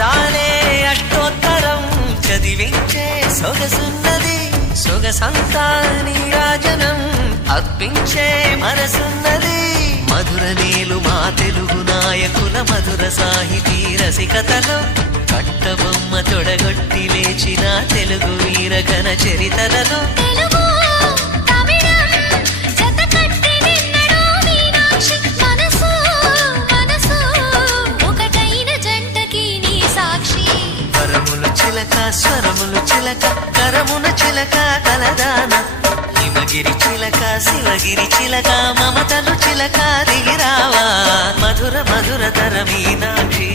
అందాలే అష్టోత్తరం చదివించే సొగసున్నది సొగసంతా నీరాజనం అర్పించే మనసున్నది మధుర నీలు మా తెలుగు నాయకుల మధుర సాహితీ రసికతలో కట్టబొమ్మ తొడగొట్టి లేచిన తెలుగు వీర ఘన చరితలలో స్వరములు చిలక కరమున చిలక కలదాన హిమగిరి చిలక శివగిరి చిలక మమతలు చిలక దిగిరావా మధుర మధుర తర మీనాక్షి